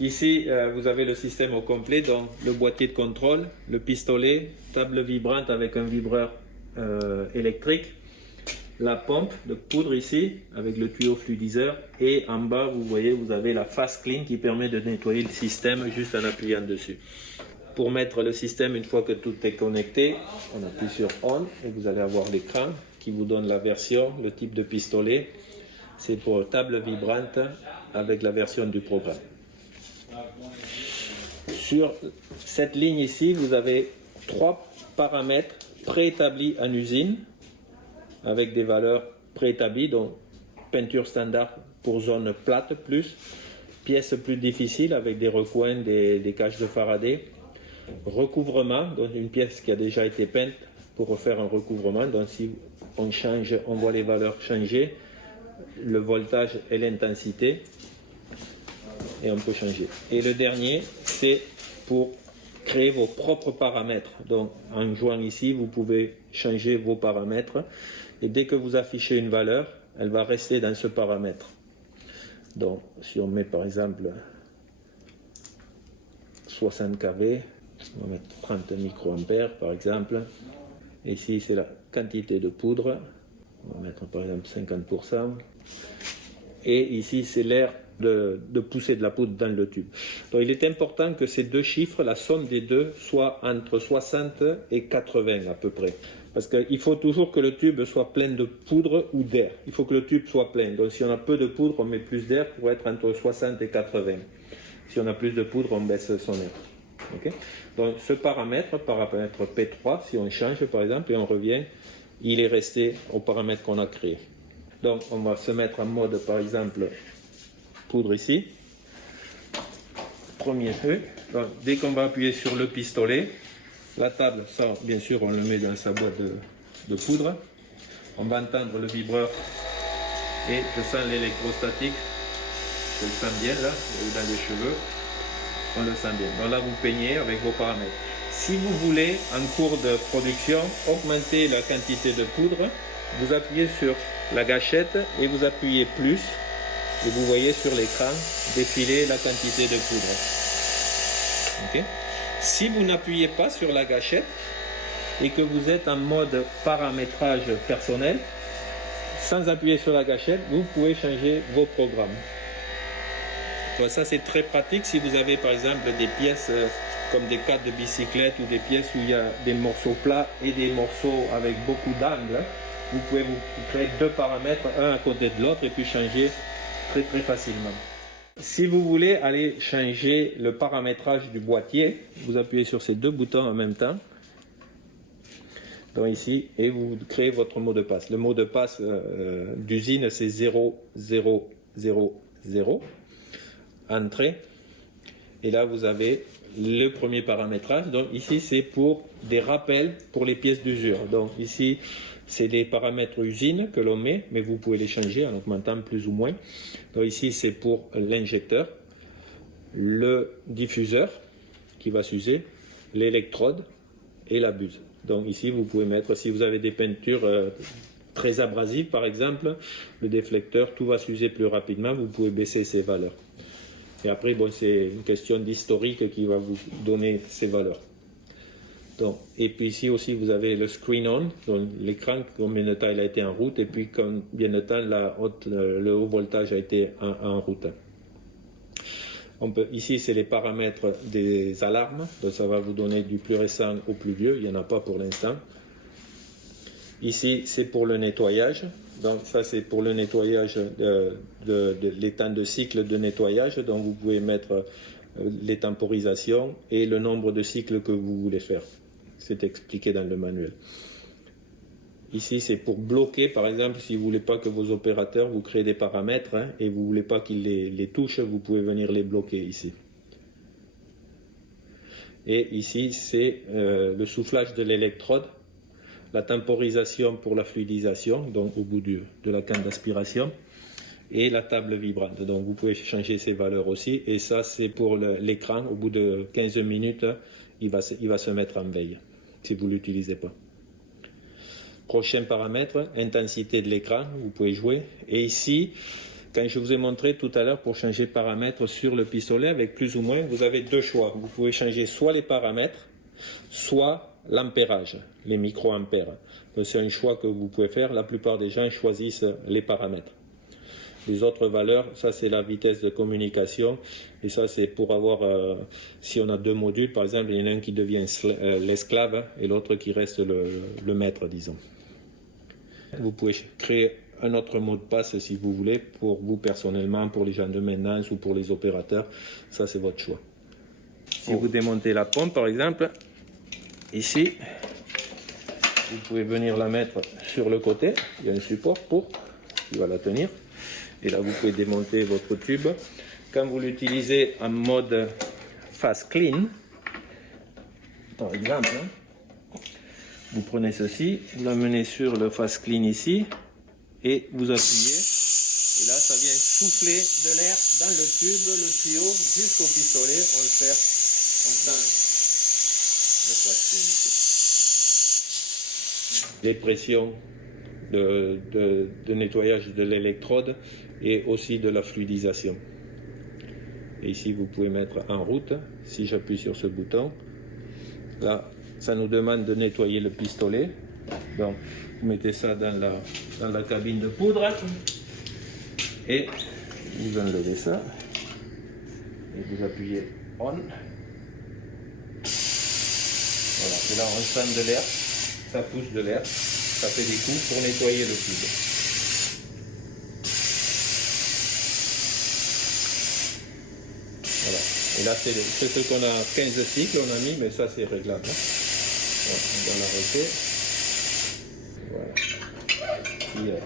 Ici, vous avez le système au complet, donc le boîtier de contrôle, le pistolet, table vibrante avec un vibreur électrique, la pompe de poudre ici avec le tuyau fluidiseur, et en bas vous voyez vous avez la Fast Clean qui permet de nettoyer le système juste en appuyant dessus. Pour mettre le système, une fois que tout est connecté, on appuie sur On et vous allez avoir l'écran qui vous donne la version, le type de pistolet. C'est pour table vibrante avec la version du programme. Sur cette ligne ici, vous avez 3 paramètres préétablis en usine avec des valeurs préétablies, donc peinture standard pour zone plate plus, pièces plus difficiles avec des recoins, des caches de Faraday, recouvrement, donc une pièce qui a déjà été peinte pour refaire un recouvrement, donc si on change, on voit les valeurs changer, le voltage et l'intensité, et on peut changer. Et le dernier, c'est pour créer vos propres paramètres. Donc en jouant ici, vous pouvez changer vos paramètres, et dès que vous affichez une valeur, elle va rester dans ce paramètre. Donc si on met par exemple 60 kV, on va mettre 30 microampères par exemple. Ici c'est la quantité de poudre, on va mettre par exemple 50%. Et ici c'est l'air de pousser de la poudre dans le tube. Donc il est important que ces deux chiffres, la somme des deux, soit entre 60 et 80 à peu près. Parce qu'il faut toujours que le tube soit plein de poudre ou d'air. Il faut que le tube soit plein. Donc si on a peu de poudre, on met plus d'air pour être entre 60 et 80. Si on a plus de poudre, on baisse son air. Okay. Donc ce paramètre P3, si on change par exemple et on revient, il est resté au paramètre qu'on a créé. Donc on va se mettre en mode par exemple poudre ici. Premier truc. Donc, dès qu'on va appuyer sur le pistolet, la table, ça bien sûr on le met dans sa boîte de poudre. On va entendre le vibreur et je sens l'électrostatique. Je le sens bien là, dans les cheveux. On le sent bien. Donc là vous peignez avec vos paramètres. Si vous voulez en cours de production augmenter la quantité de poudre, vous appuyez sur la gâchette et vous appuyez plus. Et vous voyez sur l'écran défiler la quantité de poudre. Okay. Si vous n'appuyez pas sur la gâchette et que vous êtes en mode paramétrage personnel, sans appuyer sur la gâchette, vous pouvez changer vos programmes. Donc ça c'est très pratique si vous avez par exemple des pièces comme des cadres de bicyclette ou des pièces où il y a des morceaux plats et des morceaux avec beaucoup d'angles. Vous pouvez vous créer deux paramètres, un à côté de l'autre et puis changer très facilement. Si vous voulez aller changer le paramétrage du boîtier, vous appuyez sur ces deux boutons en même temps. Donc ici, et vous créez votre mot de passe. Le mot de passe d'usine c'est 0000. Entrée. Et là vous avez le premier paramétrage. Donc ici c'est pour des rappels pour les pièces d'usure. Donc ici c'est les paramètres usine que l'on met, mais vous pouvez les changer en augmentant plus ou moins. Donc ici c'est pour l'injecteur, le diffuseur qui va s'user, l'électrode et la buse. Donc ici vous pouvez mettre, si vous avez des peintures très abrasives par exemple, le déflecteur, tout va s'user plus rapidement, vous pouvez baisser ces valeurs. Et après, bon, c'est une question d'historique qui va vous donner ces valeurs. Donc, et puis ici aussi, vous avez le screen on, donc l'écran, combien de temps il a été en route, et puis combien de temps le haut voltage a été en route. Ici, c'est les paramètres des alarmes, donc ça va vous donner du plus récent au plus vieux, il n'y en a pas pour l'instant. Ici, c'est pour le nettoyage. Donc ça c'est pour le nettoyage les temps de cycle de nettoyage. Donc vous pouvez mettre les temporisations et le nombre de cycles que vous voulez faire. C'est expliqué dans le manuel. Ici c'est pour bloquer, par exemple, si vous ne voulez pas que vos opérateurs vous créent des paramètres et vous ne voulez pas qu'ils les touchent, vous pouvez venir les bloquer ici. Et ici c'est le soufflage de l'électrode. La temporisation pour la fluidisation, donc au bout de la canne d'aspiration, et la table vibrante. Donc vous pouvez changer ces valeurs aussi, et ça c'est pour l'écran, au bout de 15 minutes, il va se mettre en veille, si vous ne l'utilisez pas. Prochain paramètre, intensité de l'écran, vous pouvez jouer, et ici, quand je vous ai montré tout à l'heure pour changer paramètres sur le pistolet, avec plus ou moins, vous avez deux choix. Vous pouvez changer soit les paramètres, soit l'ampérage, les microampères. C'est un choix que vous pouvez faire. La plupart des gens choisissent les paramètres. Les autres valeurs, ça c'est la vitesse de communication, et ça c'est pour avoir, si on a deux modules, par exemple, il y en a un qui devient l'esclave et l'autre qui reste le maître, disons. Vous pouvez créer un autre mot de passe si vous voulez, pour vous personnellement, pour les gens de maintenance ou pour les opérateurs, ça c'est votre choix. Si vous démontez la pompe par exemple, ici, vous pouvez venir la mettre sur le côté, il y a un support qui va la tenir. Et là, vous pouvez démonter votre tube. Quand vous l'utilisez en mode fast clean, par exemple, vous prenez ceci, vous l'amenez sur le fast clean ici, et vous appuyez. Et là, ça vient souffler de l'air dans le tube, le tuyau, jusqu'au pistolet. On le fait, on tend le fast clean ici. Les pressions de nettoyage de l'électrode et aussi de la fluidisation. Et ici vous pouvez mettre en route. Si j'appuie sur ce bouton, là ça nous demande de nettoyer le pistolet. Donc vous mettez ça dans la cabine de poudre et vous enlevez ça et vous appuyez on. Voilà, et là on sent de l'air, ça pousse de l'air. Ça fait des coups pour nettoyer le tube. Voilà. Et là, c'est ce qu'on a 15 cycles, on a mis, mais ça c'est réglable. Voilà, on va l'arrêter. Voilà.